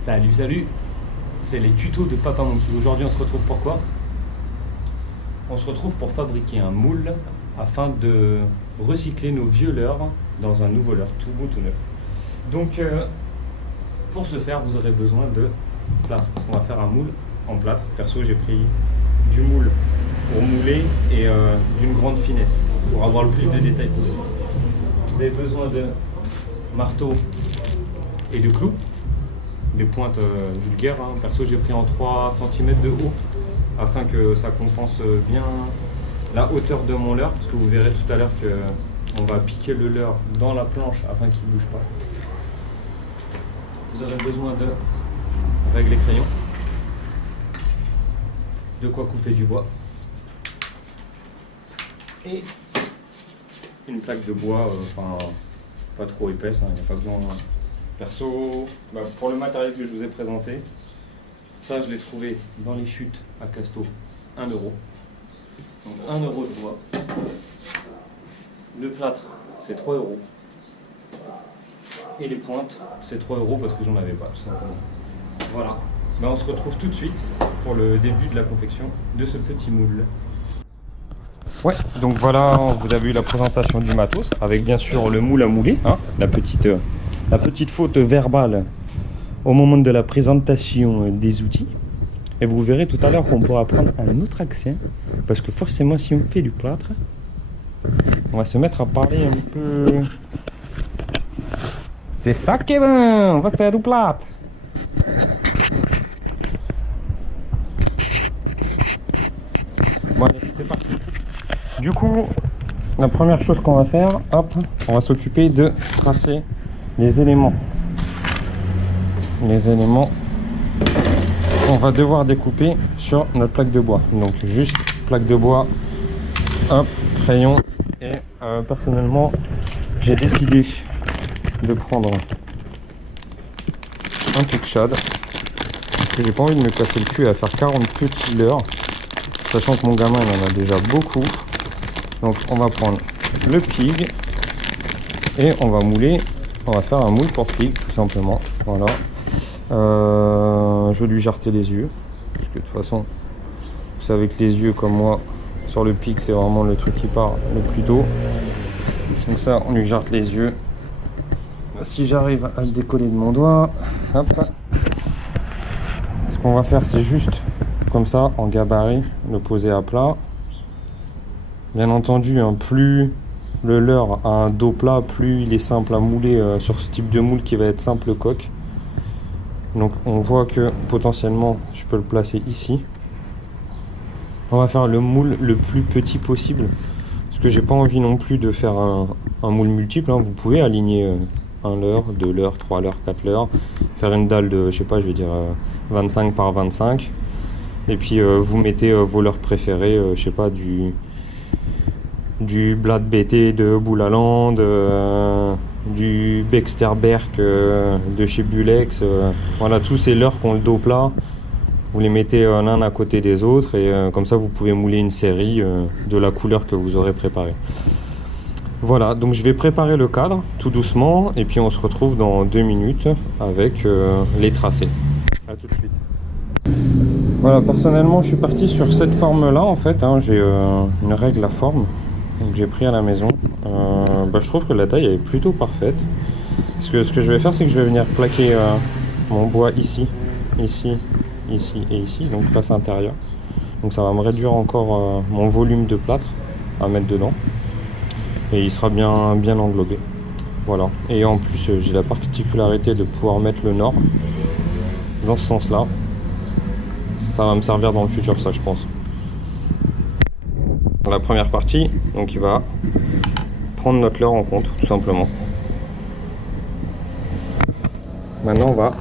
Salut, salut. C'est les tutos de Papa Monkey. Aujourd'hui, on se retrouve pour quoi? On se retrouve pour fabriquer un moule afin de recycler nos vieux leurres dans un nouveau leurre, tout beau, tout neuf. Donc, pour ce faire, vous aurez besoin de plâtre. Parce qu'on va faire un moule en plâtre. Perso, j'ai pris du moule pour mouler et d'une grande finesse pour avoir le plus de détails possible. Vous avez besoin de marteau et de clous. Des pointes vulgaires, hein. Perso j'ai pris en 3 cm de haut afin que ça compense bien la hauteur de mon leurre, parce que vous verrez tout à l'heure qu'on va piquer le leurre dans la planche afin qu'il ne bouge pas. Vous aurez besoin de règles et crayons, de quoi couper du bois et une plaque de bois, pas trop épaisse, il n'y a pas besoin. Perso, pour le matériel que je vous ai présenté, ça je l'ai trouvé dans les chutes à Casto, 1 €. Donc 1 € de bois. Le plâtre, c'est 3 €. Et les pointes, c'est 3 € parce que j'en avais pas, tout simplement. Voilà. On se retrouve tout de suite pour le début de la confection de ce petit moule. Ouais, donc voilà, vous avez eu la présentation du matos, avec bien sûr le moule à mouler, hein, la petite faute verbale au moment de la présentation des outils. Et vous verrez tout à l'heure qu'on pourra prendre un autre accent, parce que forcément si on fait du plâtre, on va se mettre à parler un peu. C'est ça Kevin, on va faire du plâtre. Bon allez, c'est parti. Du coup, la première chose qu'on va faire, hop, on va s'occuper de tracer les éléments qu'on va devoir découper sur notre plaque de bois. Donc juste plaque de bois, hop, crayon. Et personnellement, j'ai décidé de prendre un pic shad parce que j'ai pas envie de me casser le cul à faire 40 petits leurres, sachant que mon gamin il en a déjà beaucoup. Donc on va prendre le pig et on va mouler. On va faire un moule pour pig tout simplement. Voilà. Je vais lui jarter les yeux, parce que de toute façon, vous savez que les yeux comme moi sur le pig c'est vraiment le truc qui part le plus tôt. Donc ça, on lui jarte les yeux. Si j'arrive à le décoller de mon doigt, hop. Ce qu'on va faire, c'est juste comme ça en gabarit, le poser à plat. Bien entendu, plus le leurre a un dos plat, plus il est simple à mouler sur ce type de moule qui va être simple coque. Donc on voit que potentiellement je peux le placer ici. On va faire le moule le plus petit possible, parce que j'ai pas envie non plus de faire un moule multiple, hein. Vous pouvez aligner 1 leurre, 2 leurres, 3 leurres, 4 leurres, faire une dalle de, je sais pas, je vais dire 25 par 25, et puis vous mettez vos leurres préférés, je sais pas, du Blad BT de Boulaland, du Bexterberg de chez Bulex, voilà, tous ces leurres qui ont le dos plat, vous les mettez l'un à côté des autres et comme ça vous pouvez mouler une série de la couleur que vous aurez préparée. Voilà, donc je vais préparer le cadre tout doucement et puis on se retrouve dans 2 minutes avec les tracés. A tout de suite. Voilà, personnellement je suis parti sur cette forme là en fait, hein. J'ai une règle à forme. Donc j'ai pris à la maison. Je trouve que la taille est plutôt parfaite. Parce que ce que je vais faire, c'est que je vais venir plaquer mon bois ici, ici, ici et ici, donc face intérieure. Donc ça va me réduire encore mon volume de plâtre à mettre dedans. Et il sera bien englobé. Voilà. Et en plus, j'ai la particularité de pouvoir mettre le nord dans ce sens-là. Ça va me servir dans le futur, ça je pense. Dans la première partie, donc il va prendre notre leurre en compte, tout simplement. Maintenant, on va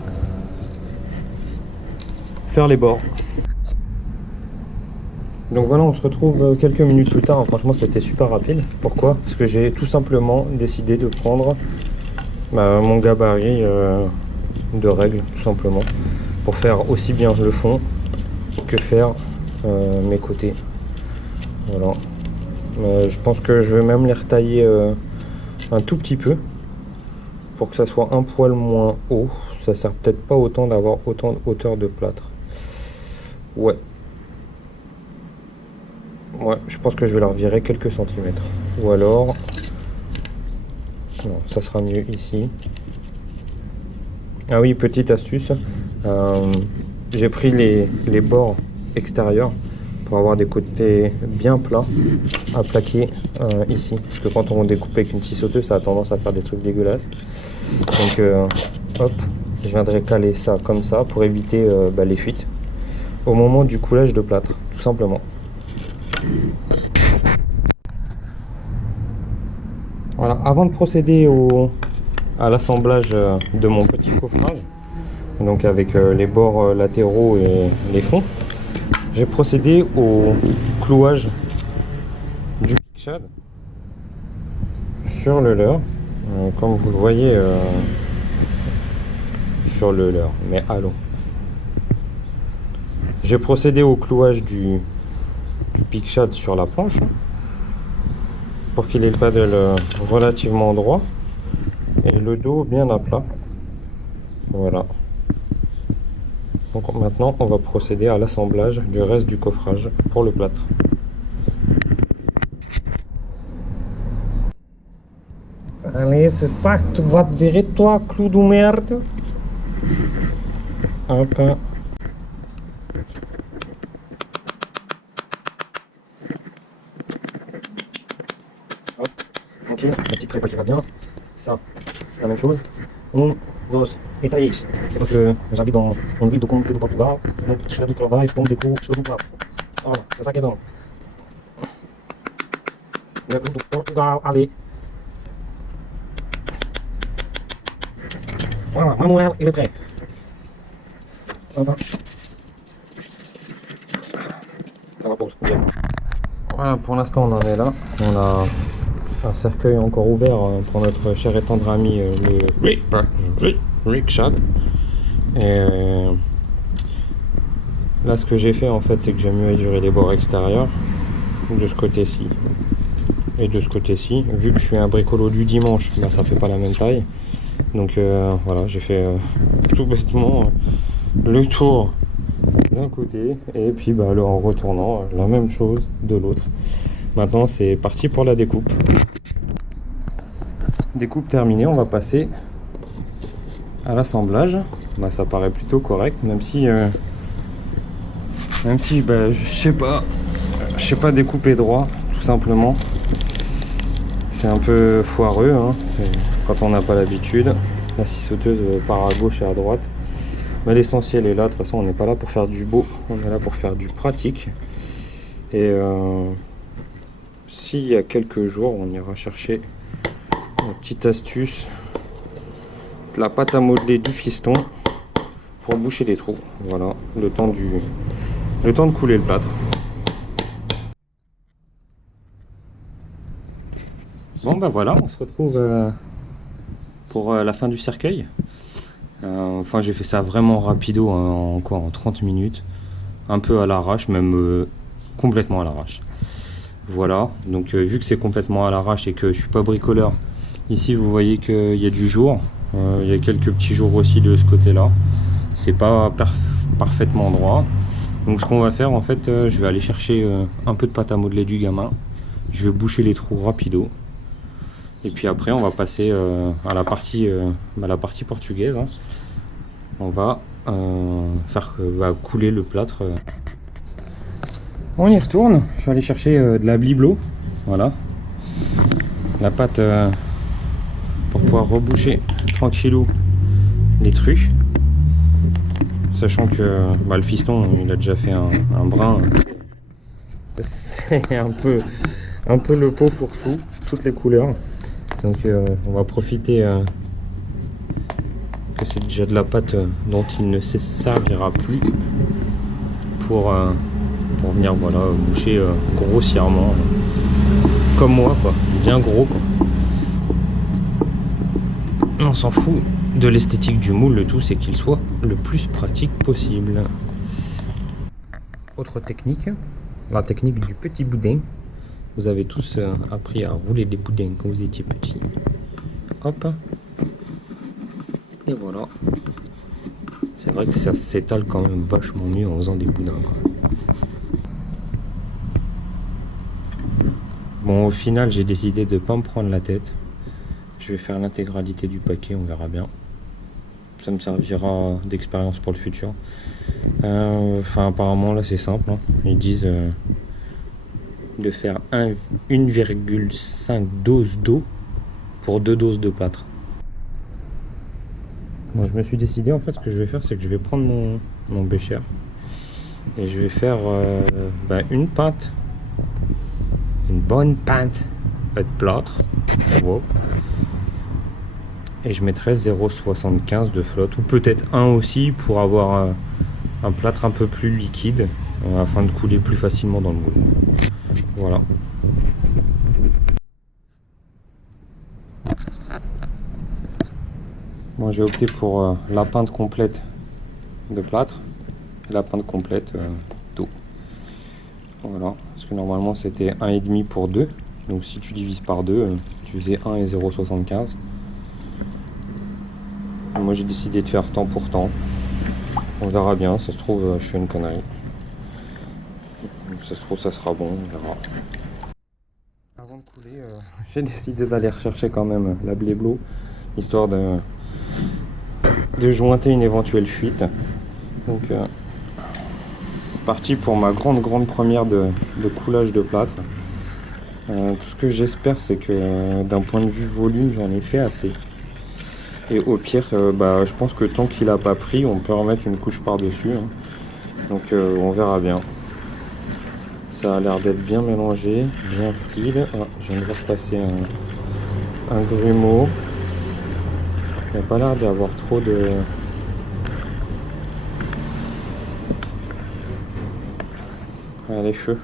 faire les bords. Donc voilà, on se retrouve quelques minutes plus tard. Franchement, c'était super rapide. Pourquoi? Parce que j'ai tout simplement décidé de prendre mon gabarit de règle, tout simplement, pour faire aussi bien le fond que faire mes côtés. Voilà. Je pense que je vais même les retailler un tout petit peu pour que ça soit un poil moins haut. Ça sert peut-être pas autant d'avoir autant de hauteur de plâtre. Ouais. Ouais, je pense que je vais leur virer quelques centimètres. Ou alors... Non, ça sera mieux ici. Ah oui, petite astuce. J'ai pris les bords extérieurs pour avoir des côtés bien plats à plaquer ici. Parce que quand on découpe avec une scie sauteuse, ça a tendance à faire des trucs dégueulasses. Donc, hop, je viendrai caler ça comme ça pour éviter les fuites au moment du coulage de plâtre, tout simplement. Voilà, avant de procéder à l'assemblage de mon petit coffrage, donc avec les bords latéraux et les fonds, j'ai procédé au clouage du Pic-Shad sur le leurre, comme vous le voyez sur le leurre, mais allons. J'ai procédé au clouage du Pic-Shad sur la planche, pour qu'il ait le paddle relativement droit et le dos bien à plat. Voilà. Donc maintenant on va procéder à l'assemblage du reste du coffrage pour le plâtre. Allez, c'est ça que tu vas te virer, toi, clou de merde. Hop. Tranquille, la petite prépa qui va bien. Ça, la même chose. Un, dos et três. C'est parce que j'habite dans une ville du comté de Portugal. Donc je fais du travail, je tombe des coups, je fais du plat. Voilà, c'est ça qui est bon. Le coup de Portugal, allez. Voilà, Manuel, il est prêt. Voilà. Ça va pause. Bien. Voilà, pour l'instant on en est là. On a un cercueil encore ouvert pour notre cher et tendre ami le Pic-Shad. Et là ce que j'ai fait en fait, c'est que j'ai mesuré les bords extérieurs de ce côté-ci et de ce côté-ci. Vu que je suis un bricolo du dimanche, bah, ça fait pas la même taille. Donc voilà, j'ai fait tout bêtement le tour d'un côté et puis bah, en retournant la même chose de l'autre. Maintenant c'est parti pour la découpe. Découpe terminée, on va passer à l'assemblage. Bah, ça paraît plutôt correct, même si bah, je sais pas découper droit, tout simplement. C'est un peu foireux, hein. Quand on n'a pas l'habitude. La scie sauteuse part à gauche et à droite. Mais l'essentiel est là. De toute façon, on n'est pas là pour faire du beau, on est là pour faire du pratique. Et s'il y a quelques jours, on ira chercher une petite astuce, de la pâte à modeler du fiston pour boucher les trous. Voilà, le temps de couler le plâtre. Bon bah voilà, on se retrouve pour la fin du cercueil. Enfin j'ai fait ça vraiment rapido, hein, en 30 minutes. Un peu à l'arrache, même complètement à l'arrache. Voilà, donc vu que c'est complètement à l'arrache et que je suis pas bricoleur, ici vous voyez qu'il y a du jour. Il y a quelques petits jours aussi de ce côté-là. C'est pas parfaitement droit. Donc ce qu'on va faire en fait, je vais aller chercher un peu de pâte à modeler du gamin. Je vais boucher les trous rapido. Et puis après on va passer à la partie portugaise, hein. On va faire couler le plâtre. On y retourne. Je vais aller chercher de la Bliblo, voilà, la pâte pour pouvoir reboucher tranquillou les trous, sachant que le fiston il a déjà fait un brin. C'est un peu le pot pour toutes les couleurs. Donc on va profiter que c'est déjà de la pâte dont il ne se servira plus pour venir voilà, boucher grossièrement comme moi, quoi, bien gros, quoi. On s'en fout de l'esthétique du moule, le tout c'est qu'il soit le plus pratique possible. Autre technique, la technique du petit boudin. Vous avez tous appris à rouler des boudins quand vous étiez petits. Hop, Et voilà. C'est vrai que ça s'étale quand même vachement mieux en faisant des boudins, quoi. Bon, au final, j'ai décidé de ne pas me prendre la tête. Je vais faire l'intégralité du paquet, on verra bien. Ça me servira d'expérience pour le futur. Apparemment, là, c'est simple, hein. Ils disent de faire 1,5 dose d'eau pour 2 doses de plâtre. Bon, je me suis décidé, en fait, ce que je vais faire, c'est que je vais prendre mon bécher et je vais faire une pinte, une bonne pinte de plâtre. Wow. Et je mettrai 0,75 de flotte, ou peut-être 1 aussi pour avoir un plâtre un peu plus liquide afin de couler plus facilement dans le moule. Voilà. Moi j'ai opté pour la pinte complète de plâtre et la pinte complète d'eau. Voilà, parce que normalement c'était 1,5 pour 2. Donc si tu divises par 2, tu faisais 1 et 0,75. Moi j'ai décidé de faire temps pour temps. On verra bien, ça se trouve je fais une connerie. Ça se trouve ça sera bon, on verra. Avant de couler, j'ai décidé d'aller rechercher quand même la blé-blo, histoire de jointer une éventuelle fuite. Donc c'est parti pour ma grande première de coulage de plâtre. Tout ce que j'espère, c'est que d'un point de vue volume, j'en ai fait assez. Et au pire, je pense que tant qu'il n'a pas pris, on peut remettre une couche par-dessus, hein. Donc on verra bien. Ça a l'air d'être bien mélangé, bien fluide. Ah, je viens de voir passer un grumeau. Il n'y a pas l'air d'y avoir trop de... Allez, feu.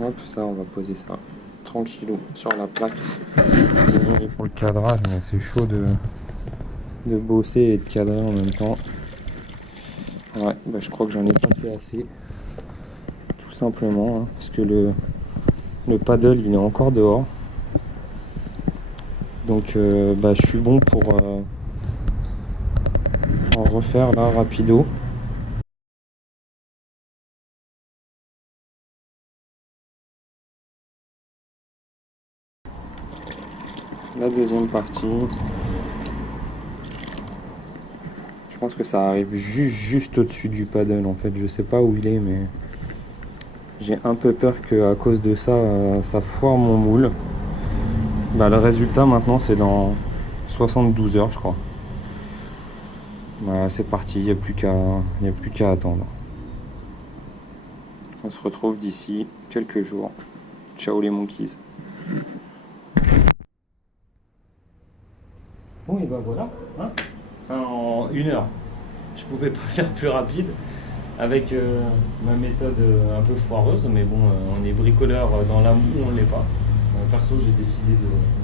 Hop, ça, on va poser ça tranquillou sur la plaque. Désolé pour le cadrage, mais c'est chaud de bosser et de cadrer en même temps. Ouais, je crois que j'en ai pas fait assez. Tout simplement, hein, parce que le paddle, il est encore dehors. Donc, je suis bon pour en refaire là, rapido. La deuxième partie. Je pense que ça arrive juste au-dessus du paddle en fait. Je sais pas où il est, mais j'ai un peu peur qu'à cause de ça, ça foire mon moule. Le résultat maintenant c'est dans 72 heures je crois. Voilà, c'est parti, il n'y a plus qu'à attendre. On se retrouve d'ici quelques jours. Ciao les monkeys. Bon et voilà, hein, en 1 heure. Je pouvais pas faire plus rapide avec ma méthode un peu foireuse, mais bon, on est bricoleur dans l'âme ou on ne l'est pas. Perso, j'ai décidé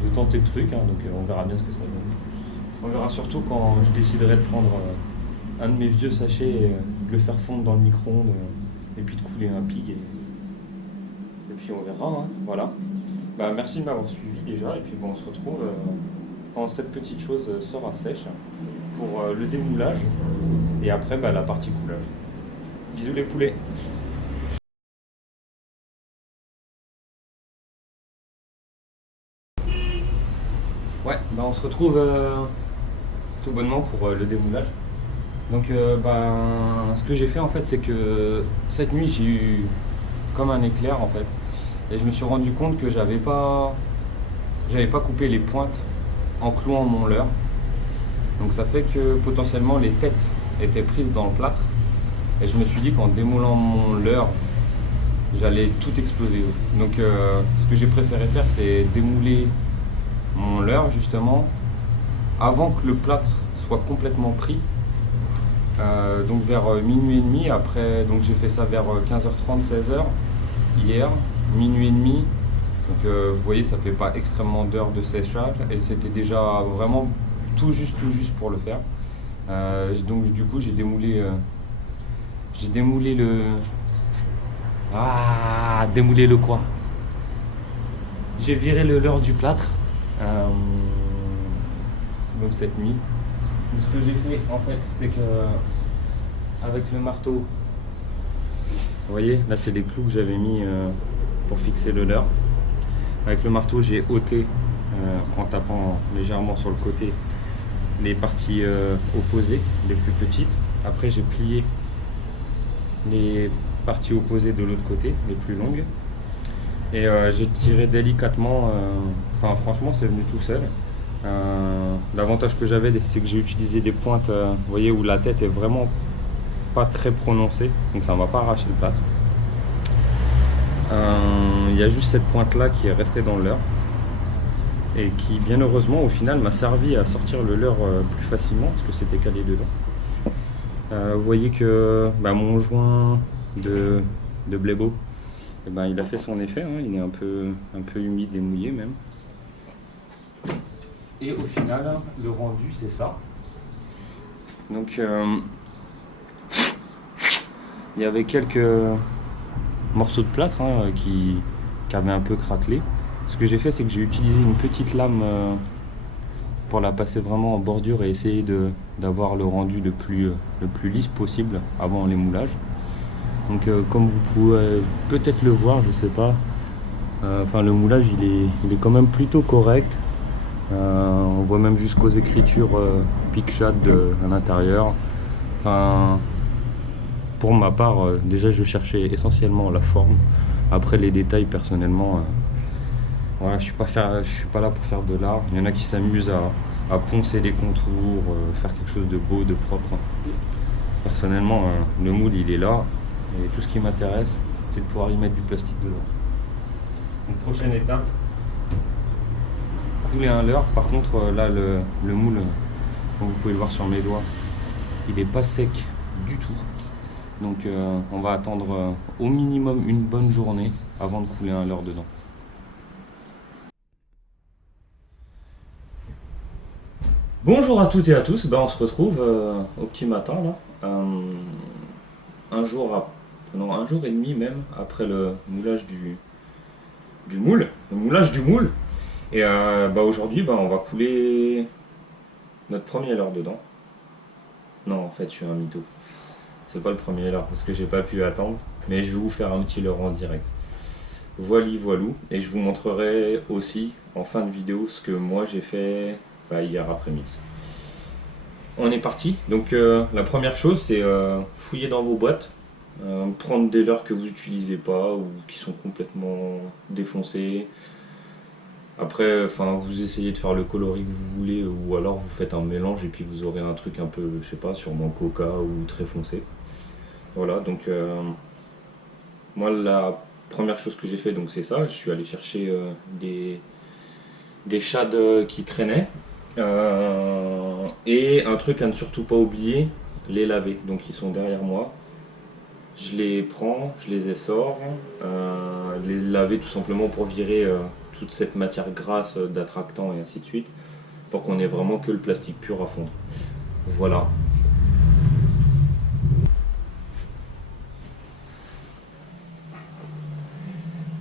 de tenter le truc, hein, donc on verra bien ce que ça donne. On verra surtout quand je déciderai de prendre un de mes vieux sachets, de le faire fondre dans le micro-ondes et puis de couler un pig. Et puis on verra, hein, voilà. Merci de m'avoir suivi déjà, et puis on se retrouve quand cette petite chose sera sèche pour le démoulage et après la partie coulage. Bisous les poulets. Ouais, on se retrouve tout bonnement pour le démoulage. Donc ce que j'ai fait en fait, c'est que cette nuit j'ai eu comme un éclair en fait, et je me suis rendu compte que j'avais pas coupé les pointes en clouant mon leurre. Donc ça fait que potentiellement les têtes étaient prises dans le plâtre, et je me suis dit qu'en démoulant mon leurre j'allais tout exploser. Donc ce que j'ai préféré faire, c'est démouler mon leurre justement avant que le plâtre soit complètement pris, donc vers minuit et demi. Après, donc j'ai fait ça vers 15h30, 16h hier, minuit et demi. Donc vous voyez, ça fait pas extrêmement d'heures de séchage et c'était déjà vraiment tout juste pour le faire. Donc du coup j'ai démoulé le... démouler le quoi? J'ai viré le leurre du plâtre. Donc donc cette nuit. Donc, ce que j'ai fait en fait, c'est que avec le marteau, vous voyez, là c'est des clous que j'avais mis pour fixer le leurre. Avec le marteau, j'ai ôté en tapant légèrement sur le côté les parties opposées, les plus petites. Après, j'ai plié les parties opposées de l'autre côté, les plus longues. Et j'ai tiré délicatement, enfin franchement c'est venu tout seul. L'avantage que j'avais, c'est que j'ai utilisé des pointes, vous voyez, où la tête est vraiment pas très prononcée, donc ça ne m'a pas arraché le plâtre. Il y a juste cette pointe là qui est restée dans le leurre et qui bien heureusement au final m'a servi à sortir le leurre plus facilement parce que c'était calé dedans. Vous voyez que mon joint de blébo, il a fait son effet, hein, il est un peu humide et mouillé même. Et au final, le rendu c'est ça. Donc il y avait quelques morceaux de plâtre qui avaient un peu craquelé. Ce que j'ai fait, c'est que j'ai utilisé une petite lame pour la passer vraiment en bordure et essayer d'avoir le rendu le plus lisse possible avant les moulages. Donc comme vous pouvez peut-être le voir, je sais pas, le moulage il est quand même plutôt correct. On voit même jusqu'aux écritures PicShad à l'intérieur. Pour ma part, déjà je cherchais essentiellement la forme. Après les détails, personnellement, voilà, je suis pas là pour faire de l'art. Il y en a qui s'amusent à poncer les contours, faire quelque chose de beau, de propre. Personnellement, le moule il est là. Et tout ce qui m'intéresse, c'est de pouvoir y mettre du plastique dedans. Donc prochaine étape, couler un leurre. Par contre là le moule, comme vous pouvez le voir sur mes doigts, il n'est pas sec du tout. Donc on va attendre au minimum une bonne journée avant de couler un leurre dedans. Bonjour à toutes et à tous, on se retrouve au petit matin là. Un jour et demi même après le moulage du moule, le moulage du moule. Et aujourd'hui on va couler notre premier leurre dedans. Non, en fait je suis un mytho, c'est pas le premier leurre parce que j'ai pas pu attendre, mais je vais vous faire un petit leurre en direct. Voilou, et je vous montrerai aussi en fin de vidéo ce que moi j'ai fait hier après-midi. On est parti. Donc la première chose, c'est fouiller dans vos boîtes, prendre des leurres que vous n'utilisez pas ou qui sont complètement défoncés. Après, vous essayez de faire le coloris que vous voulez, ou alors vous faites un mélange et puis vous aurez un truc un peu, je sais pas, sûrement coca ou très foncé. Voilà, donc moi la première chose que j'ai fait, donc c'est ça, je suis allé chercher des shads qui traînaient. Et un truc à ne surtout pas oublier, les laver. Donc ils sont derrière moi. Je les prends, je les essore, les laver tout simplement pour virer toute cette matière grasse d'attractant et ainsi de suite, pour qu'on ait vraiment que le plastique pur à fondre. Voilà.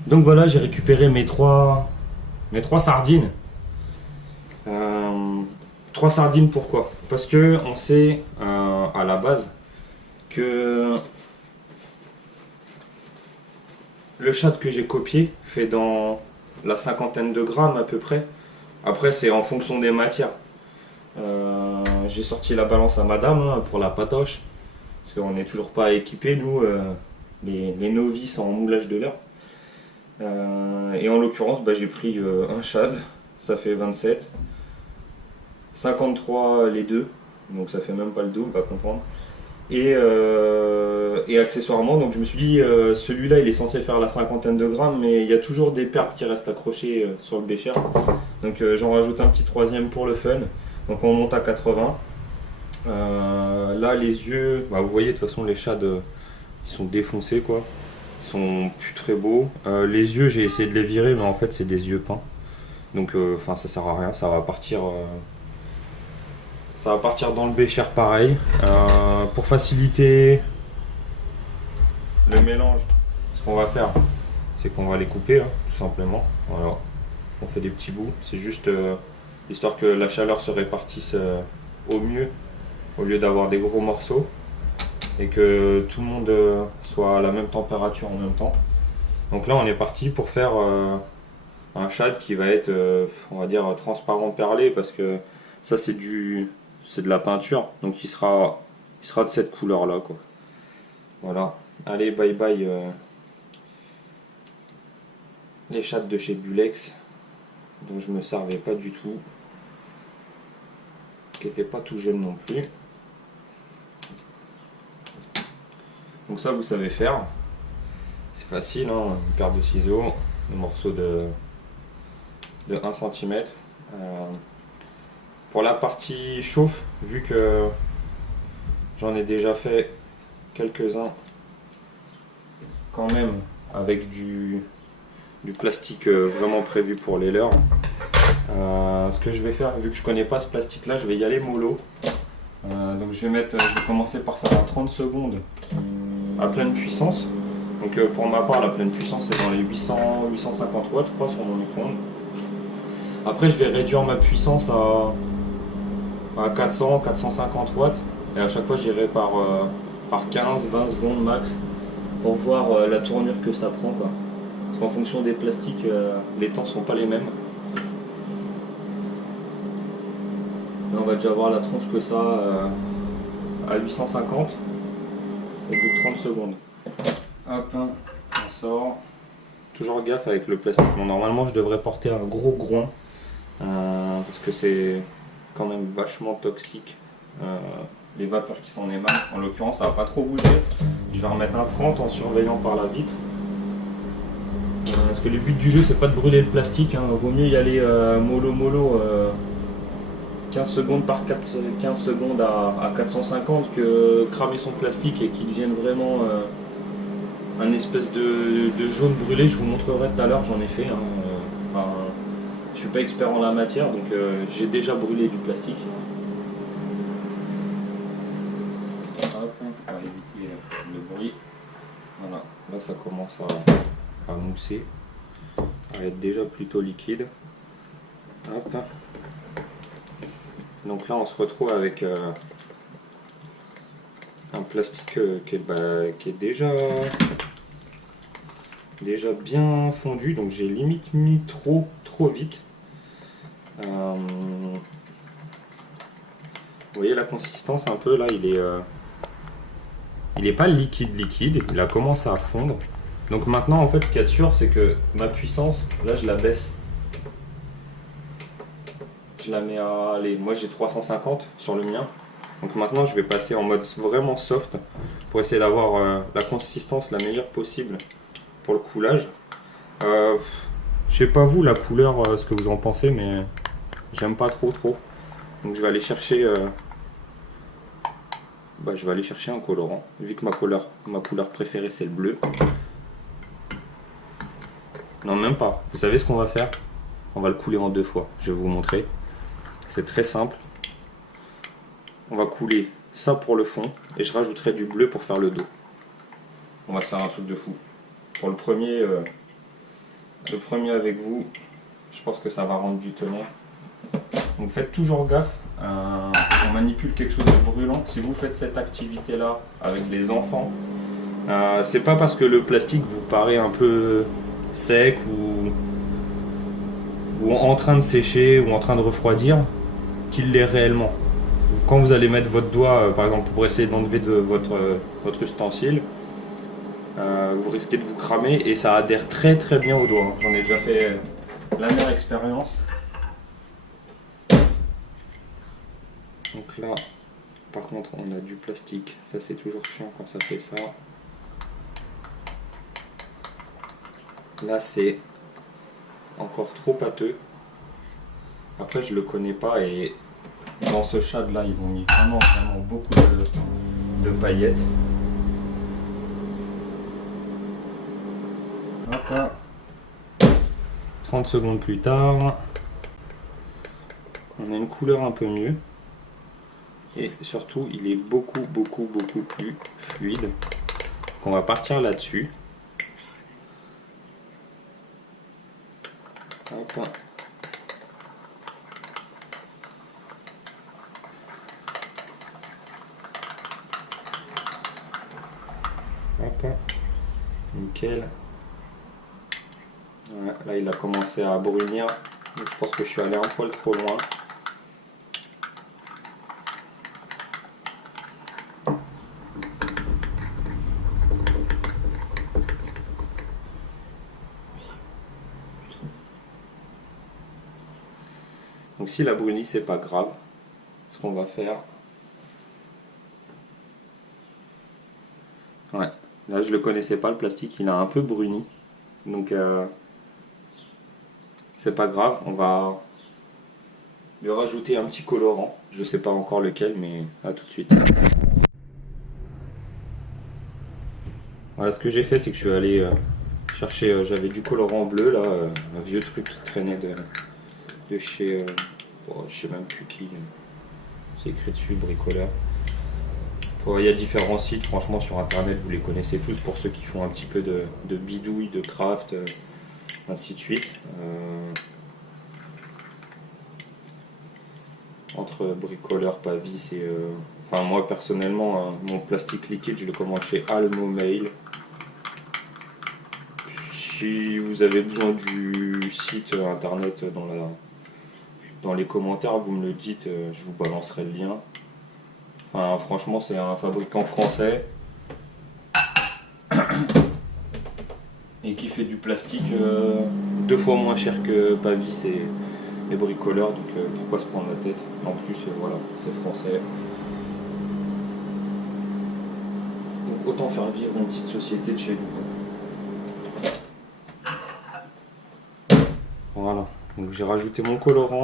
Donc voilà, j'ai récupéré mes trois sardines. 3 sardines, pourquoi? Parce que on sait à la base que le shad que j'ai copié fait dans la 50aine de grammes à peu près. Après c'est en fonction des matières. J'ai sorti la balance à madame pour la patoche, parce qu'on n'est toujours pas équipés nous, les novices en moulage de leurre. Et en l'occurrence j'ai pris un shad, ça fait 27. 53 les deux, donc ça fait même pas le double, va comprendre. Et accessoirement, donc je me suis dit, celui-là il est censé faire la 50aine de grammes, mais il y a toujours des pertes qui restent accrochées sur le bécher. Donc j'en rajoute un petit troisième pour le fun. Donc on monte à 80. Là les yeux, vous voyez de toute façon les shads ils sont défoncés quoi. Ils sont plus très beaux. Les yeux j'ai essayé de les virer, mais en fait c'est des yeux peints. Donc ça sert à rien, ça va partir dans le bécher pareil. Pour faciliter le mélange, ce qu'on va faire, c'est qu'on va les couper tout simplement. Voilà, on fait des petits bouts. C'est juste histoire que la chaleur se répartisse au mieux, au lieu d'avoir des gros morceaux, et que tout le monde soit à la même température en même temps. Donc là on est parti pour faire un shad qui va être, on va dire, transparent perlé, parce que ça c'est de la peinture, donc il sera de cette couleur là quoi. Voilà, allez bye bye les shads de chez Bulex, dont je me servais pas du tout, qui n'était pas tout jeune non plus. Donc ça vous savez faire, c'est facile, hein, une paire de ciseaux, un morceau de 1 cm. Pour la partie chauffe, vu que j'en ai déjà fait quelques-uns quand même avec du plastique vraiment prévu pour les leurres, ce que je vais faire, vu que je connais pas ce plastique là, je vais y aller mollo. Donc je vais commencer par faire un 30 secondes à pleine puissance. Donc pour ma part, la pleine puissance c'est dans les 800-850 watts je crois sur mon micro-ondes. Après je vais réduire ma puissance à 400-450 watts, et à chaque fois j'irai par 15-20 secondes max pour voir la tournure que ça prend quoi. Parce qu'en fonction des plastiques, les temps sont pas les mêmes. Là on va déjà voir la tronche que ça à 850 au bout de 30 secondes. Hop, on sort. Toujours gaffe avec le plastique. Bon, normalement je devrais porter un gros groin parce que c'est quand même vachement toxique, les vapeurs qui s'en émanent. En l'occurrence ça va pas trop bouger. Je vais remettre un 30 en surveillant par la vitre. Parce que le but du jeu c'est pas de brûler le plastique, hein. Vaut mieux y aller mollo 15 secondes par 15 secondes à 450 que cramer son plastique et qu'il devienne vraiment un espèce de jaune brûlé. Je vous montrerai tout à l'heure, j'en ai fait, hein. Enfin, je suis pas expert en la matière, donc j'ai déjà brûlé du plastique. Hop, pour éviter le bruit. Voilà, là ça commence à mousser, à être déjà plutôt liquide. Hop. Donc là on se retrouve avec un plastique qui est déjà bien fondu, donc j'ai limite mis trop vite. Vous voyez la consistance un peu là, il est pas liquide, il a commencé à fondre. Donc maintenant en fait ce qu'il y a de sûr c'est que ma puissance, là je la baisse. Je la mets à, allez, moi j'ai 350 sur le mien. Donc maintenant je vais passer en mode vraiment soft pour essayer d'avoir la consistance la meilleure possible pour le coulage. Je sais pas vous la couleur, ce que vous en pensez, mais j'aime pas trop. Donc je vais aller chercher un colorant, vu que ma couleur préférée c'est le bleu. Non, même pas. Vous savez ce qu'on va faire? On va le couler en 2 fois. Je vais vous montrer. C'est très simple. On va couler ça pour le fond et je rajouterai du bleu pour faire le dos. On va se faire un truc de fou. Pour le premier avec vous, je pense que ça va rendre du tonnerre. Donc faites toujours gaffe. On manipule quelque chose de brûlant. Si vous faites cette activité là avec les enfants, c'est pas parce que le plastique vous paraît un peu sec ou en train de sécher ou en train de refroidir qu'il l'est réellement. Quand vous allez mettre votre doigt par exemple pour essayer d'enlever votre ustensile, vous risquez de vous cramer et ça adhère très bien au doigt. J'en ai déjà fait la meilleure expérience. Donc là par contre on a du plastique, ça c'est toujours chiant quand ça fait ça. Là c'est encore trop pâteux. Après je le connais pas et dans ce shad là ils ont mis vraiment beaucoup de paillettes. Hop là. 30 secondes plus tard, on a une couleur un peu mieux et surtout il est beaucoup plus fluide. Donc on va partir là-dessus. Hop. nickel. Ouais, là il a commencé à brunir. Je pense que je suis allé un poil trop loin. Donc si la brunit, c'est pas grave. Ce qu'on va faire. Ouais, là je le connaissais pas le plastique, il a un peu bruni. Donc c'est pas grave, on va lui rajouter un petit colorant. Je sais pas encore lequel, mais à tout de suite. Voilà, ce que j'ai fait, c'est que je suis allé chercher, j'avais du colorant bleu là, un vieux truc qui traînait de chez, bon, je sais même plus qui, c'est écrit dessus, bricoleur. Il y a différents sites, franchement sur internet, vous les connaissez tous pour ceux qui font un petit peu de bidouille, de craft, ainsi de suite. Entre bricoleur, Pavis et... Enfin moi personnellement, mon plastique liquide, je le commande chez Almo Mail. Si vous avez besoin du site internet dans les commentaires, vous me le dites, je vous balancerai le lien. Enfin, franchement, c'est un fabricant français et qui fait du plastique 2 fois moins cher que Pavis et bricoleur, donc pourquoi se prendre la tête? En plus, voilà, c'est français. Donc autant faire vivre une petite société de chez nous. Voilà, donc j'ai rajouté mon colorant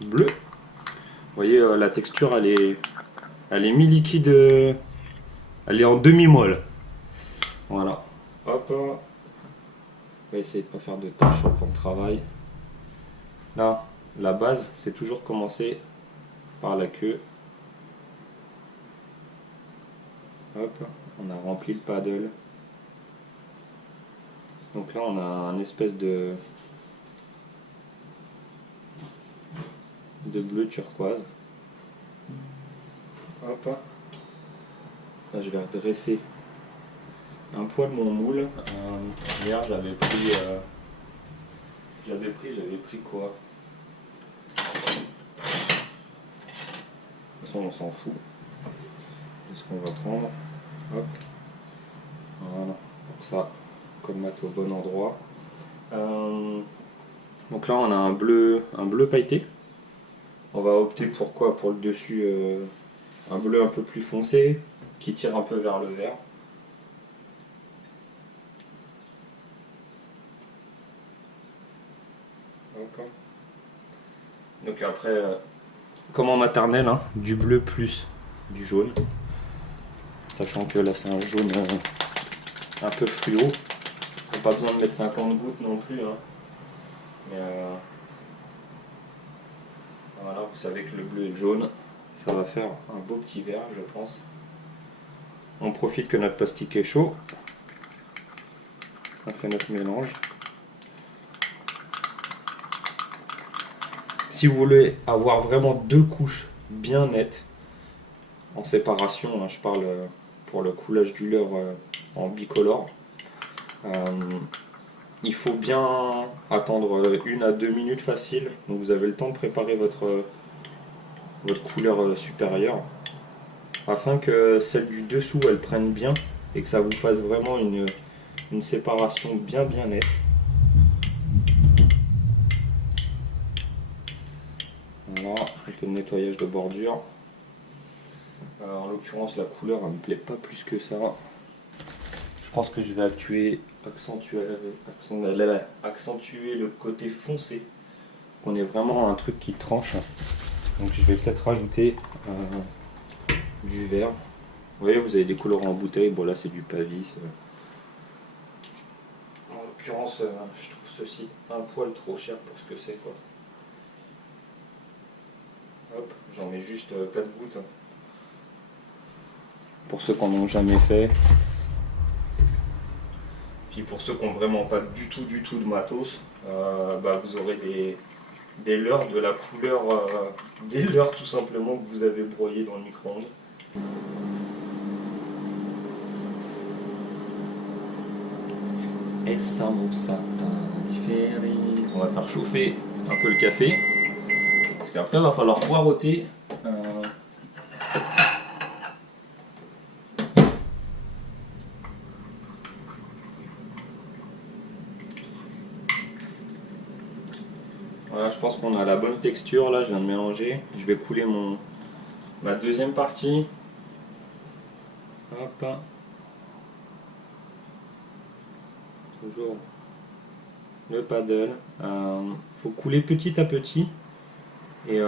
bleu. Vous voyez, la texture, elle est mi-liquide, elle est en demi-molle. Voilà. Hop. On va essayer de ne pas faire de tâches sur le plan de travail. Là, la base, c'est toujours commencer par la queue. Hop, on a rempli le paddle. Donc là, on a un espèce de bleu turquoise. Hop. Là, je vais redresser un poil mon moule. Hier, j'avais pris quoi? De toute façon, on s'en fout de ce qu'on va prendre. Hop. Voilà, pour ça, comme mettre au bon endroit. Donc là, on a un bleu pailleté. On va opter pour quoi? Pour le dessus, un bleu un peu plus foncé, qui tire un peu vers le vert. Donc après, comme en maternelle, hein, du bleu plus du jaune. Sachant que là c'est un jaune un peu fluo. Pas besoin de mettre 50 gouttes non plus. Hein. Mais voilà, vous savez que le bleu et le jaune, ça va faire un beau petit vert, je pense. On profite que notre plastique est chaud. On fait notre mélange. Si vous voulez avoir vraiment 2 couches bien nettes, en séparation, hein, je parle pour le coulage du leurre en bicolore, il faut bien attendre 1 à 2 minutes facile, donc vous avez le temps de préparer votre couleur supérieure, afin que celle du dessous elle prenne bien et que ça vous fasse vraiment une séparation bien nette. Voilà, un peu de nettoyage de bordure. En l'occurrence, la couleur elle me plaît pas plus que ça. Je pense que je vais accentuer le côté foncé. On est vraiment un truc qui tranche. Donc je vais peut-être rajouter du vert. Vous voyez, vous avez des colorants en bouteille. Bon là c'est du Pavis. En l'occurrence, je trouve ce site un poil trop cher pour ce que c'est quoi. Hop, j'en mets juste 4 gouttes. Pour ceux qui n'en ont jamais fait. Puis pour ceux qui n'ont vraiment pas du tout de matos, vous aurez des leurres de la couleur des leurres tout simplement que vous avez broyé dans le micro-ondes. Essamo satin différé. On va faire chauffer un peu le café. Parce qu'après, il va falloir poireauter. Voilà, je pense qu'on a la bonne texture. Là, je viens de mélanger. Je vais couler ma deuxième partie. Hop. Toujours le paddle. Faut couler petit à petit et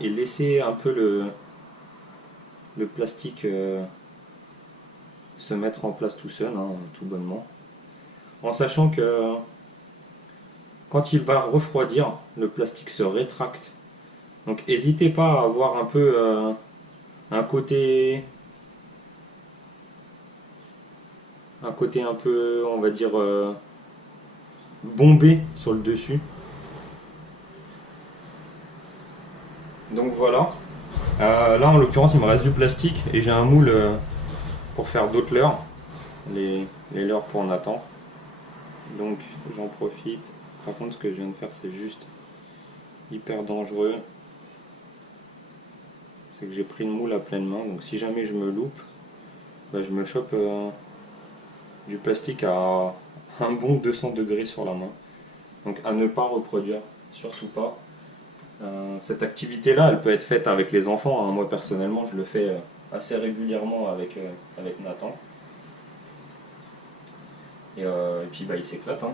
laisser un peu le plastique se mettre en place tout seul, hein, tout bonnement. En sachant que quand il va refroidir, le plastique se rétracte. Donc n'hésitez pas à avoir un peu un côté un peu, on va dire, bombé sur le dessus. Donc voilà. Là en l'occurrence il me reste du plastique et j'ai un moule pour faire d'autres leurres, les leurres pour Nathan. Donc j'en profite. Par contre ce que je viens de faire c'est juste hyper dangereux. C'est que j'ai pris le moule à pleine main, donc si jamais je me loupe, bah, je me chope du plastique à un bon 200 degrés sur la main. Donc à ne pas reproduire, surtout pas. Cette activité-là, elle peut être faite avec les enfants, hein. Moi personnellement, je le fais assez régulièrement avec Nathan. Et puis bah, il s'éclate. Hein.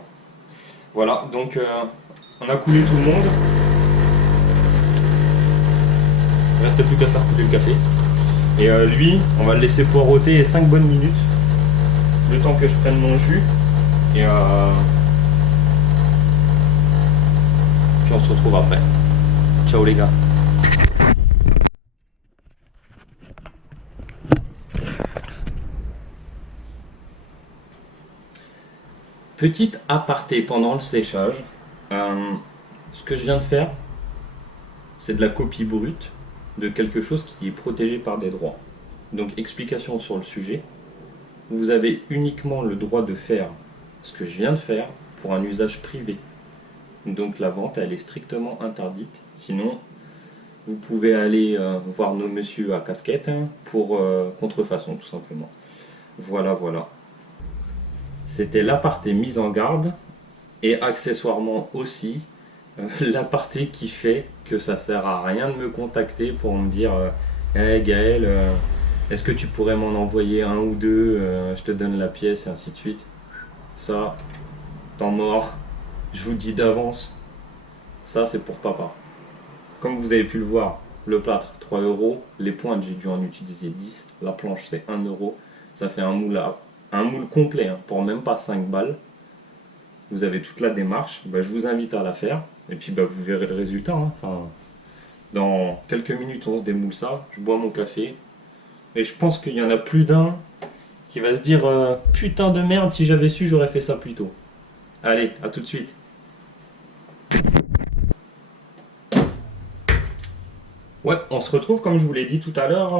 Voilà, donc on a coulé tout le monde. Il ne restait plus qu'à faire couler le café. Et lui, on va le laisser poireauter 5 bonnes minutes. Le temps que je prenne mon jus. Et puis on se retrouve après. Ciao les gars. Petite aparté pendant le séchage. Ce que je viens de faire, c'est de la copie brute de quelque chose qui est protégé par des droits. Donc explication sur le sujet. Vous avez uniquement le droit de faire ce que je viens de faire pour un usage privé. Donc la vente, elle est strictement interdite. Sinon, vous pouvez aller voir nos messieurs à casquette pour contrefaçon, tout simplement. Voilà, voilà. C'était l'aparté mise en garde et accessoirement aussi l'aparté qui fait que ça sert à rien de me contacter pour me dire hey Gaël, est-ce que tu pourrais m'en envoyer un ou deux, je te donne la pièce et ainsi de suite. Ça, temps mort, je vous le dis d'avance, ça c'est pour papa. Comme vous avez pu le voir, le plâtre 3 €, les pointes j'ai dû en utiliser 10, la planche c'est 1 €, ça fait un moule complet hein, pour même pas 5 balles. Vous avez toute la démarche, bah, je vous invite à la faire et puis bah, vous verrez le résultat. Hein. Enfin, dans quelques minutes on se démoule ça, je bois mon café et je pense qu'il y en a plus d'un qui va se dire putain de merde, si j'avais su j'aurais fait ça plus tôt. Allez, à tout de suite. Ouais, on se retrouve comme je vous l'ai dit tout à l'heure,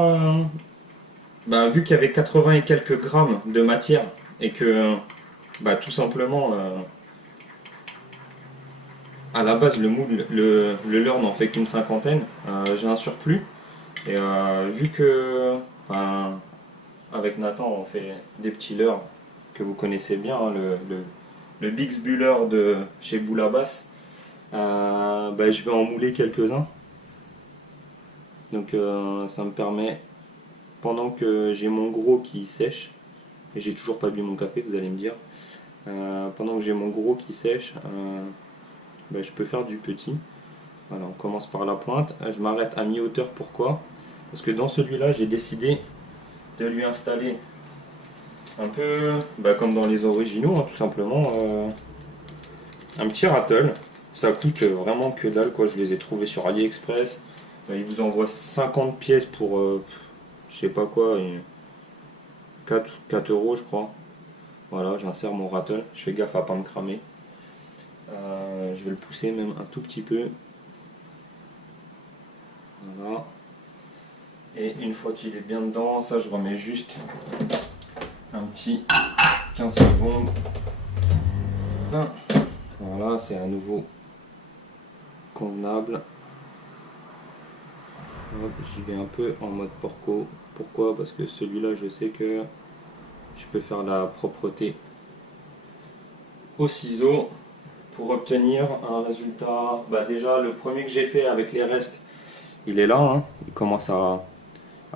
bah, vu qu'il y avait 80 et quelques grammes de matière et que bah, tout simplement à la base le moule, le leurre n'en fait qu'une cinquantaine, j'ai un surplus et vu que avec Nathan on fait des petits leurres que vous connaissez bien, hein, le Bixbuller de chez Boulabas, bah, je vais en mouler quelques-uns. Donc ça me permet, pendant que j'ai mon gros qui sèche, et j'ai toujours pas bu mon café, vous allez me dire, pendant que j'ai mon gros qui sèche, bah, je peux faire du petit. Voilà, on commence par la pointe, je m'arrête à mi-hauteur, pourquoi? Parce que dans celui-là, j'ai décidé de lui installer un peu bah, comme dans les originaux, hein, tout simplement, un petit rattle. Ça coûte vraiment que dalle, quoi. Je les ai trouvés sur AliExpress. Ils vous envoient 50 pièces pour je sais pas quoi, 4 € je crois. Voilà, j'insère mon rattle, je fais gaffe à pas me cramer. Je vais le pousser même un tout petit peu. Voilà. Et une fois qu'il est bien dedans, ça je remets juste un petit 15 secondes. Voilà, c'est à nouveau convenable. J'y vais un peu en mode porco. Pourquoi? Parce que celui-là, je sais que je peux faire la propreté au ciseau pour obtenir un résultat. Bah déjà, le premier que j'ai fait avec les restes, il est là, hein. Il commence à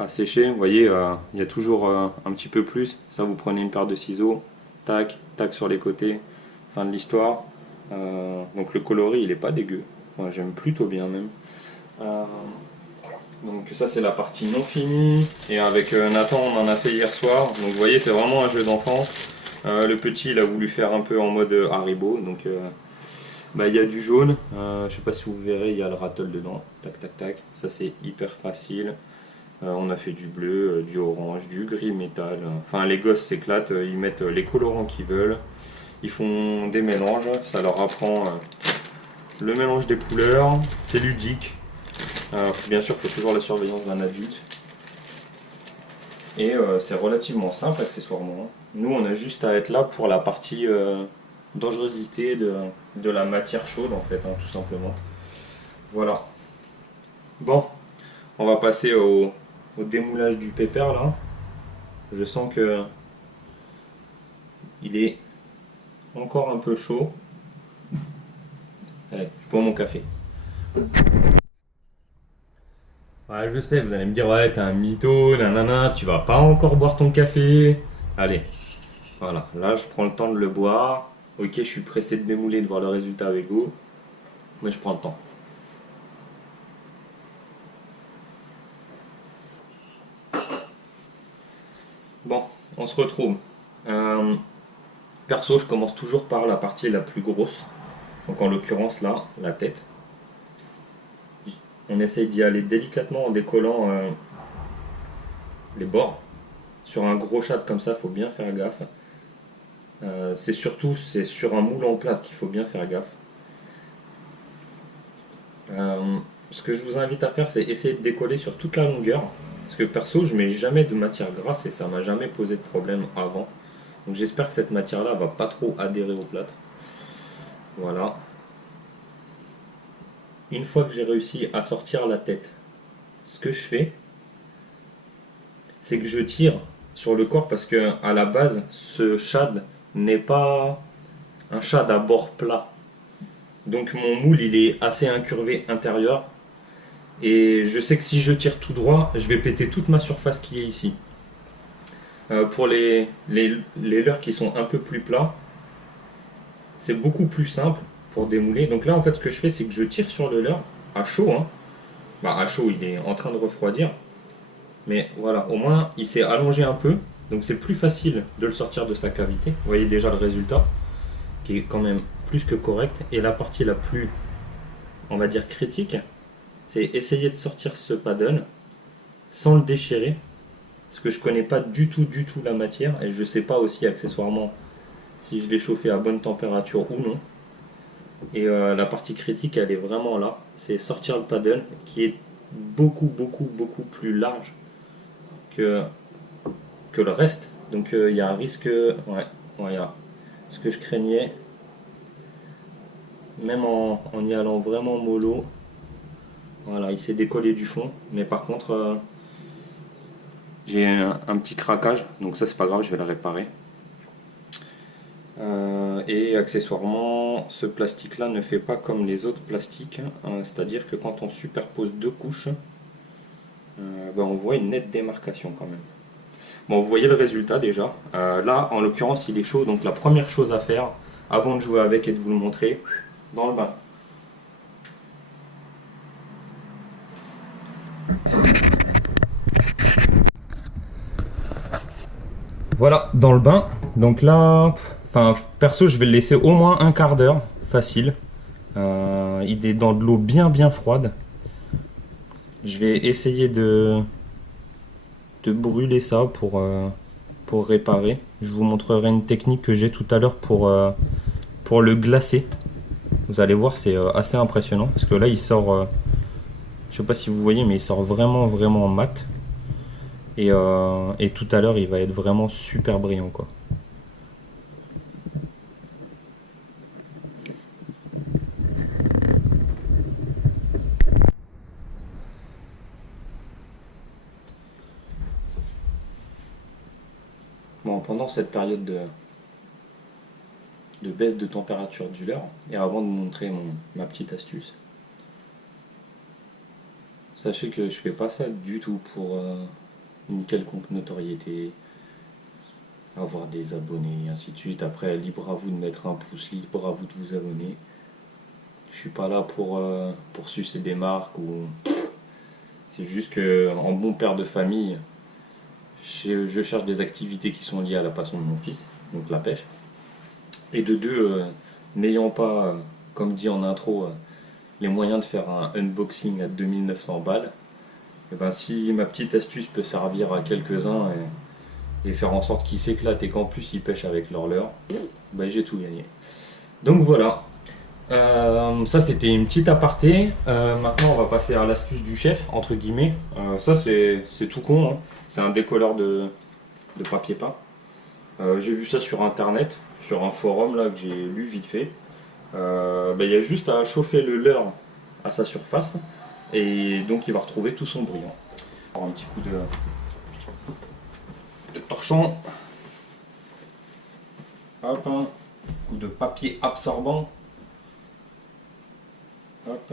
sécher. Vous voyez, il y a toujours un petit peu plus. Ça, vous prenez une paire de ciseaux, tac, tac sur les côtés, fin de l'histoire. Donc le coloris, il est pas dégueu. Enfin, j'aime plutôt bien même. Donc ça, c'est la partie non finie. Et avec Nathan, on en a fait hier soir. Donc vous voyez, c'est vraiment un jeu d'enfant. Le petit, il a voulu faire un peu en mode Haribo. Donc bah, il y a du jaune. Je sais pas si vous verrez, il y a le rattle dedans. Tac, tac, tac. Ça, c'est hyper facile. On a fait du bleu, du orange, du gris métal. Enfin, les gosses s'éclatent. Ils mettent les colorants qu'ils veulent. Ils font des mélanges. Ça leur apprend le mélange des couleurs. C'est ludique. Bien sûr, il faut toujours la surveillance d'un adulte. Et c'est relativement simple accessoirement. Nous, on a juste à être là pour la partie dangerosité de la matière chaude, en fait, hein, tout simplement. Voilà. Bon, on va passer au démoulage du pépère, là. Je sens que il est encore un peu chaud. Allez, je bois mon café. Ouais, je sais, vous allez me dire, ouais, t'es un mytho, nanana, tu vas pas encore boire ton café. Allez, voilà, là je prends le temps de le boire. Ok, je suis pressé de démouler, de voir le résultat avec vous. Mais je prends le temps. Bon, on se retrouve. Perso, je commence toujours par la partie la plus grosse. Donc en l'occurrence là, la tête. On essaye d'y aller délicatement en décollant les bords. Sur un gros shad comme ça, il faut bien faire gaffe. C'est sur un moule en place qu'il faut bien faire gaffe. Ce que je vous invite à faire, c'est essayer de décoller sur toute la longueur. Parce que perso, je mets jamais de matière grasse et ça m'a jamais posé de problème avant. Donc j'espère que cette matière-là va pas trop adhérer au plâtre. Voilà. Une fois que j'ai réussi à sortir la tête, ce que je fais, c'est que je tire sur le corps parce que à la base, ce shad n'est pas un shad à bord plat. Donc mon moule, il est assez incurvé intérieur. Et je sais que si je tire tout droit, je vais péter toute ma surface qui est ici. Pour les leurres qui sont un peu plus plats, c'est beaucoup plus simple pour démouler. Donc là, en fait, ce que je fais, c'est que je tire sur le leurre à chaud. Hein. Bah, à chaud, il est en train de refroidir. Mais voilà, au moins, il s'est allongé un peu. Donc c'est plus facile de le sortir de sa cavité. Vous voyez déjà le résultat, qui est quand même plus que correct. Et la partie la plus, on va dire, critique, c'est essayer de sortir ce paddle sans le déchirer. Parce que je connais pas du tout la matière. Et je sais pas aussi accessoirement si je l'ai chauffé à bonne température ou non. Et la partie critique, elle est vraiment là. C'est sortir le paddle qui est beaucoup plus large que le reste. Donc il y a un risque. Ouais, voilà. Ce que je craignais, même en y allant vraiment mollo, voilà, il s'est décollé du fond. Mais par contre, j'ai un petit craquage. Donc ça, c'est pas grave, je vais le réparer. Et accessoirement, ce plastique là ne fait pas comme les autres plastiques, hein, c'est à dire que quand on superpose deux couches, ben on voit une nette démarcation quand même. Bon, vous voyez le résultat déjà. Là en l'occurrence il est chaud, donc la première chose à faire avant de jouer avec et de vous le montrer, dans le bain. Voilà, dans le bain. Donc là, perso, je vais le laisser au moins un quart d'heure, facile. Il est dans de l'eau bien froide. Je vais essayer de brûler ça pour réparer. Je vous montrerai une technique que j'ai tout à l'heure pour le glacer. Vous allez voir, c'est assez impressionnant parce que là, il sort. Je sais pas si vous voyez, mais il sort vraiment mat. Et tout à l'heure, il va être vraiment super brillant, quoi. Bon, pendant cette période de baisse de température du leurre, et avant de vous montrer ma petite astuce, sachez que je fais pas ça du tout pour une quelconque notoriété, avoir des abonnés, et ainsi de suite. Après, libre à vous de mettre un pouce, libre à vous de vous abonner. Je suis pas là pour sucer des marques ou. C'est juste que, en bon père de famille, je cherche des activités qui sont liées à la passion de mon fils, donc la pêche. Et de deux, n'ayant pas, comme dit en intro, les moyens de faire un unboxing à 2900 balles, et ben si ma petite astuce peut servir à quelques-uns et faire en sorte qu'ils s'éclatent et qu'en plus ils pêchent avec leur leurre, ben j'ai tout gagné. Donc voilà. Ça c'était une petite aparté. Maintenant on va passer à l'astuce du chef, entre guillemets. Ça c'est tout con, hein. C'est un décolleur de papier peint. J'ai vu ça sur internet, sur un forum là que j'ai lu vite fait. Il y a juste à chauffer le leurre à sa surface et donc il va retrouver tout son brillant. Alors, un petit coup de torchon. Hop, un coup de papier absorbant. Hop.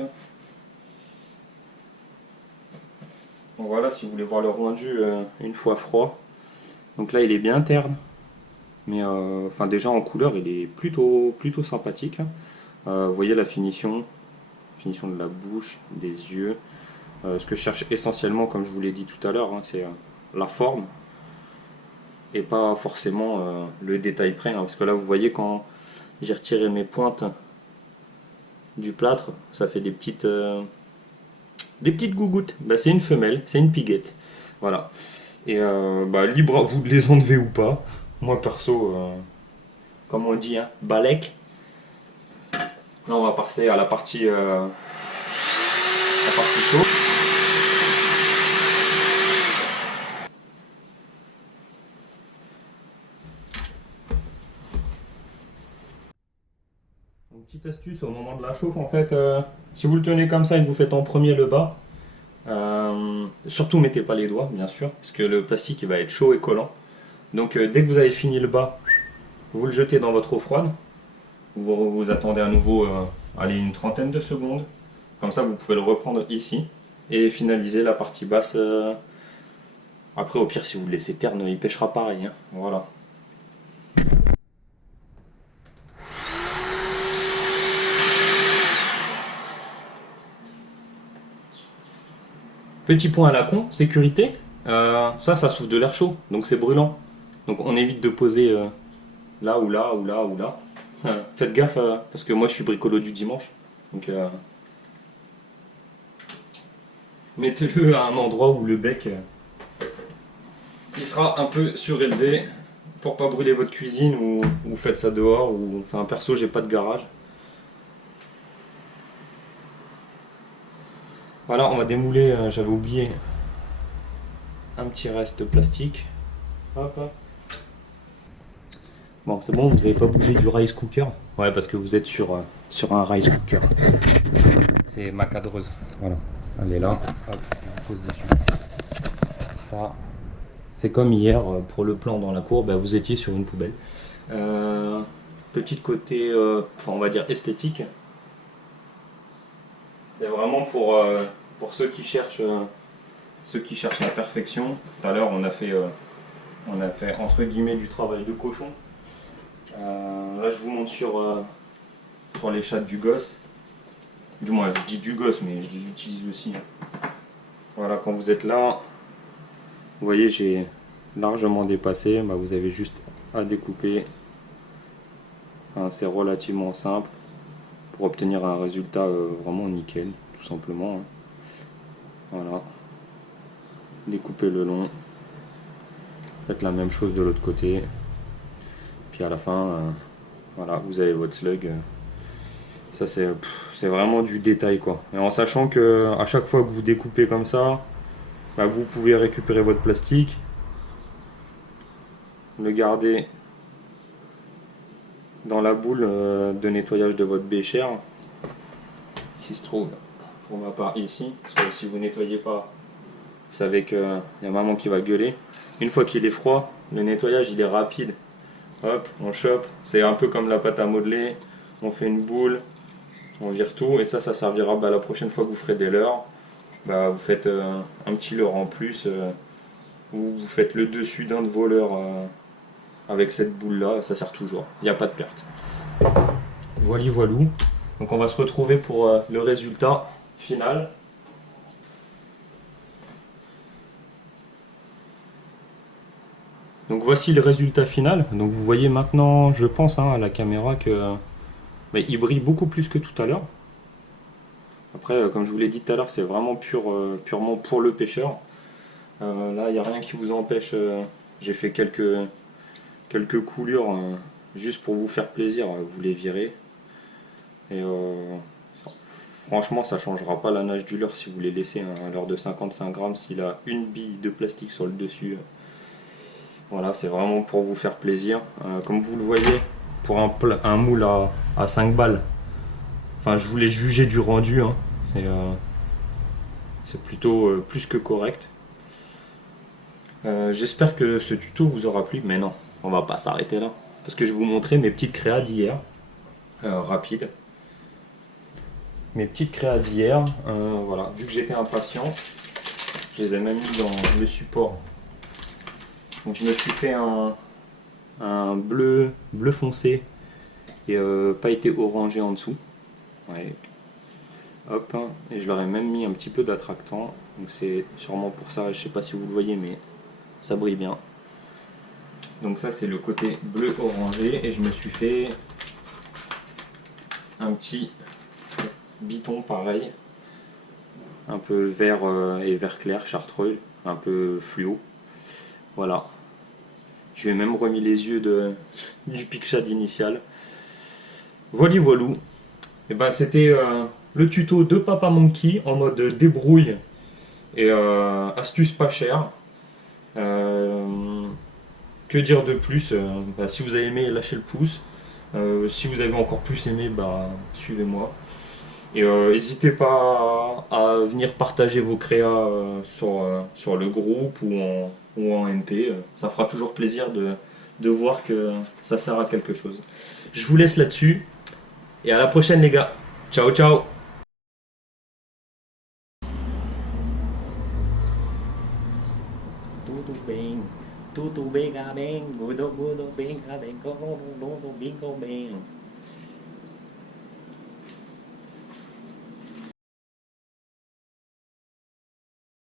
Bon, voilà, si vous voulez voir le rendu une fois froid. Donc là il est bien terne. Mais déjà en couleur il est plutôt sympathique. Vous voyez la finition de la bouche, des yeux. Ce que je cherche essentiellement, comme je vous l'ai dit tout à l'heure, hein, c'est la forme et pas forcément le détail près, hein, parce que là vous voyez quand j'ai retiré mes pointes du plâtre, ça fait des petites gougouttes. Bah, c'est une femelle, c'est une piguette. Voilà. Et libre à vous de les enlever ou pas. Moi perso, comme on dit, hein, balèque. Là on va passer à la partie chaude. Une petite astuce au moment de la chauffe, en fait, si vous le tenez comme ça et que vous faites en premier le bas, surtout mettez pas les doigts bien sûr, parce que le plastique il va être chaud et collant. Donc dès que vous avez fini le bas, vous le jetez dans votre eau froide. Vous attendez à nouveau allez, une trentaine de secondes. Comme ça, vous pouvez le reprendre ici et finaliser la partie basse. Après, au pire, si vous le laissez terne, il pêchera pareil, hein. Voilà. Petit point à la con, sécurité. Ça souffle de l'air chaud, donc c'est brûlant. Donc on évite de poser là ou là ou là ou là. Faites gaffe, parce que moi je suis bricolo du dimanche. Donc mettez-le à un endroit où le bec il sera un peu surélevé pour pas brûler votre cuisine ou vous faites ça dehors. Enfin perso j'ai pas de garage. Voilà, on va démouler, j'avais oublié un petit reste plastique. Hop, hop. Bon, c'est bon, vous n'avez pas bougé du rice cooker? Ouais, parce que vous êtes sur un rice cooker. C'est ma cadreuse. Voilà, elle est là. Hop, je pose dessus. Ça, c'est comme hier pour le plan dans la cour, bah, vous étiez sur une poubelle. Petit côté, on va dire esthétique. C'est vraiment pour ceux qui cherchent la perfection. Tout à l'heure, on a fait entre guillemets du travail de cochon. Là je vous montre sur les chattes du gosse. Du moins je dis du gosse mais je les utilise aussi. Voilà, quand vous êtes là, vous voyez j'ai largement dépassé. Bah, vous avez juste à découper. Enfin, c'est relativement simple pour obtenir un résultat vraiment nickel, tout simplement, hein. Voilà. Découpez le long. Faites la même chose de l'autre côté. Puis à la fin, voilà, vous avez votre slug. Ça c'est vraiment du détail quoi. Et en sachant que à chaque fois que vous découpez comme ça, bah, vous pouvez récupérer votre plastique, le garder dans la boule de nettoyage de votre béchère qui se trouve pour ma part ici. Parce que si vous nettoyez pas, vous savez qu'il y a maman qui va gueuler. Une fois qu'il est froid, le nettoyage il est rapide. Hop, on chope, c'est un peu comme la pâte à modeler, on fait une boule, on vire tout, et ça servira la prochaine fois que vous ferez des leurres. Vous faites un petit leurre en plus, ou vous faites le dessus d'un de vos leurres avec cette boule là, ça sert toujours, il n'y a pas de perte. Voilà, voilou. Donc on va se retrouver pour le résultat final. Donc voici le résultat final. Donc vous voyez maintenant, je pense à la caméra que il brille beaucoup plus que tout à l'heure. Après, comme je vous l'ai dit tout à l'heure, c'est vraiment purement pour le pêcheur. Là, il n'y a rien qui vous empêche. J'ai fait quelques coulures juste pour vous faire plaisir. Vous les virez. Et franchement, ça ne changera pas la nage du leurre si vous les laissez à l'heure de 55 grammes. S'il a une bille de plastique sur le dessus. Voilà, c'est vraiment pour vous faire plaisir. Comme vous le voyez, pour un moule à 5 balles, enfin, je voulais juger du rendu. Hein. C'est plutôt plus que correct. J'espère que ce tuto vous aura plu, mais non, on va pas s'arrêter là. Parce que je vais vous montrer mes petites créas d'hier. Rapides. Mes petites créas d'hier. Voilà, vu que j'étais impatient, je les ai même mis dans le support. Donc je me suis fait un bleu foncé et pailleté orangé en dessous. Ouais. Hop, et je leur ai même mis un petit peu d'attractant. Donc c'est sûrement pour ça, je sais pas si vous le voyez, mais ça brille bien. Donc ça c'est le côté bleu orangé, et je me suis fait un petit biton pareil, un peu vert et vert clair, chartreux, un peu fluo. Voilà. Je lui ai même remis les yeux du Picshad initial. Voilà, voilou. Et c'était le tuto de Papa Monkey en mode débrouille et astuce pas chère. Que dire de plus? Si vous avez aimé, lâchez le pouce. Si vous avez encore plus aimé, suivez-moi. Et n'hésitez pas à venir partager vos créas sur le groupe ou en MP. Ça fera toujours plaisir de voir que ça sert à quelque chose. Je vous laisse là-dessus. Et à la prochaine les gars. Ciao ciao. Tudo bem, tudo bem, bem, tudo bem, bem, tudo bem, bem.